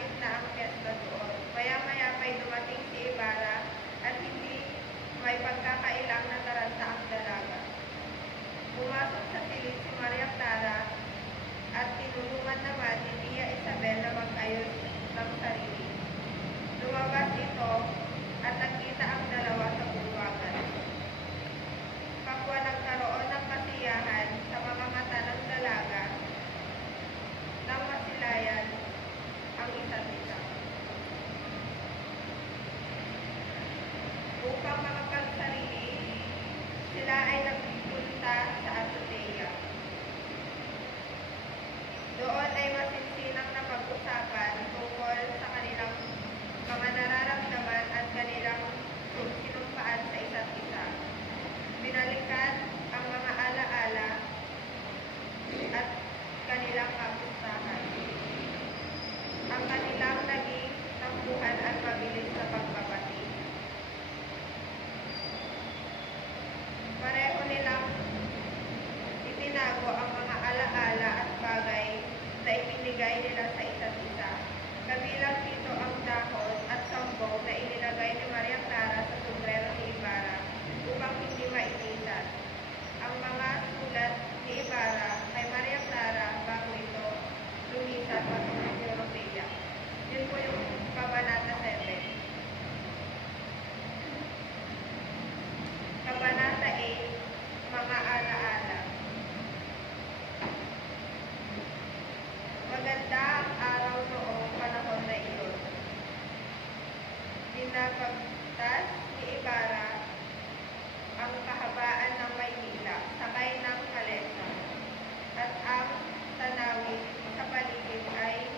malapit na ang piyesta doon. Maya-maya pa'y dumating si Ibarra at hindi may pagkakailang na taranta ang dalaga. Pumasok sa silid si Maria Clara at tinulungan naman ni Tia Isabel na mag-ayos ng sarili. Lumabas ito at nagkita ang dalawa sa bulwagan. Kapwa nagkaroon ng kasiyahan sa mga mata ng dalaga nang masilayan ang isa't isa. Upang makapagsarili, sila ay nagpunta sa azotea. Doon ay masinsinang napag-usapan tungkol sa kanilang mga nararamdaman at kanilang sinumpaan sa isa't isa. Binalikan ang mga alaala at kanilang kapustahan. Ang kanilang naging tampuhan at mabilis sa pagbabati. Pareho nilang itinago ang mga alaala at bagay na ibinigay nila sa isa't isa. Kabilang dito ang dahon at sambong na inilagay ni Maria Clara sa sombrero ni Ibarra upang hindi mainitan. Ang mga sulat ni Ibarra kay Maria Clara bago ito lumisan patungkol sa Europea. Yun po yung Kabanata 7. Kabanata 8, mga alaala. Maganda ang araw noong panahon na iyon. Dinapagtas ni Ibarra ang kahabaan ng Maynila, sakay ng kalesa, at ang tanawin sa paligid ay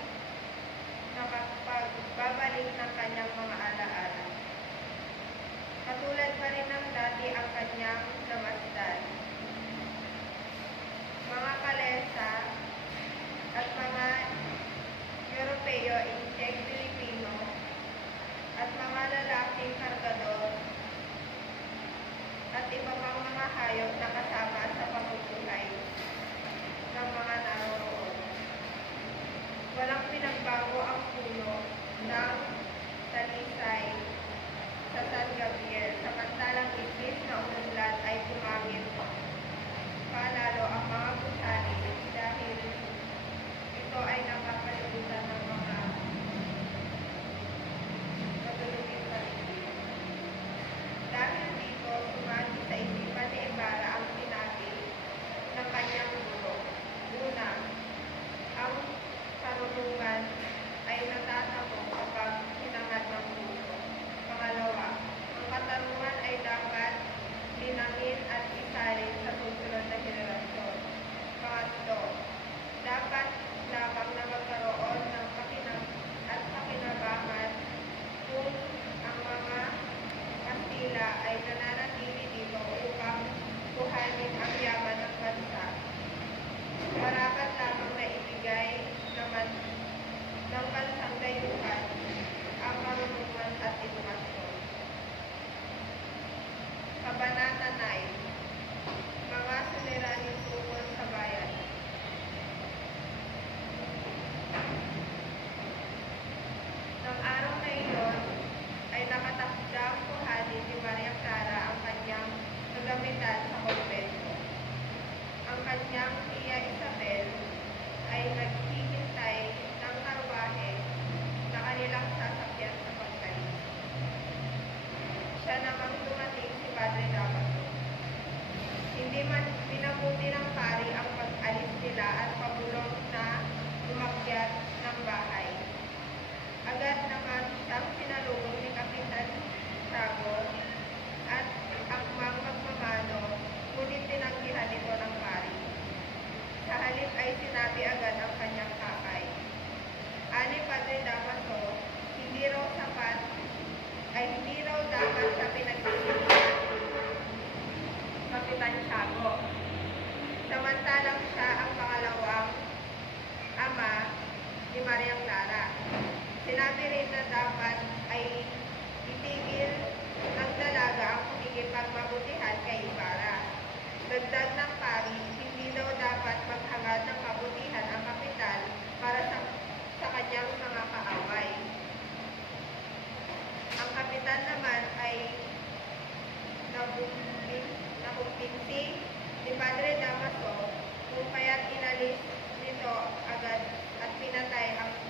nakapagbabalik ng kanyang mga alaala. Katulad pa rin ng dati ang kanyang namasdan. Mga kalesa at mga Europeo, Incheck, Pilipino, at mga lalaking kargador at iba pang mga hayop na kasama sa pamumuhay ng mga naroroon. Walang pinagbago ang puno ng talisay sa San Gabriel, samantalang imbis na umunlad ay pumangit palalo ang mga gusali dahil ito ay nakapalibutan ng mga matulungin paligid. Dahil dito, sumagi sa isipan ni Ibarra ang sinabi ng kanyang guro. Una, ang karunungan ay natatapos kapag hinangad ng puso. Pangalawa, ang katarungan ay dapat linangin at isalin sa susunod na henerasyon. Pangatlo, dapat lamang na magkaroon ng pakinabangan kung ang mga Kastila ay nananatili dito upang kuhanin ang yaman ng bansa. Marapat lamang na ibigay naman ng bansang dayuhan ang karunungan at edukasyon. Kabanata 9, mga suliranin tungkol sa bayan. Nang araw na iyon ay nakatakdang kuhanin ni Maria Clara ang kanyang kagamitan sa kumbento. Ang kanyang Tia Isabel ay naghihintay ng karwahe na kanilang sasakyan sa pagkalis. Siya namang dumating si Padre Damaso. Hindi man binabuti ng pari ang pag-alis nila at pabulong na umakyat ng bahay. Agad naman siyang sinalubong ni Kapitan Sago at akmang magmamano, ngunit tinanggihan ito ng pari. Sa halip ay sinabi agad ang kanyang kakay. Ani Padre Damaso, hindi raw dapat sa pinagsisihan Kapitan Sago. Samantalang siya ang pangalawang ama ni Maria Clara. Sinabi rin na dapat ay itigil ng dalaga ang pakikipagmabutihan kay Ibarra. Dagdag ng pari, hindi daw dapat maghangad ng kabutihan ang kapital para sa kanyang mga kaaway. kapitan naman ay nakumbinsi ni Padre Damaso kung kaya't inalis nito agad at pinatay ang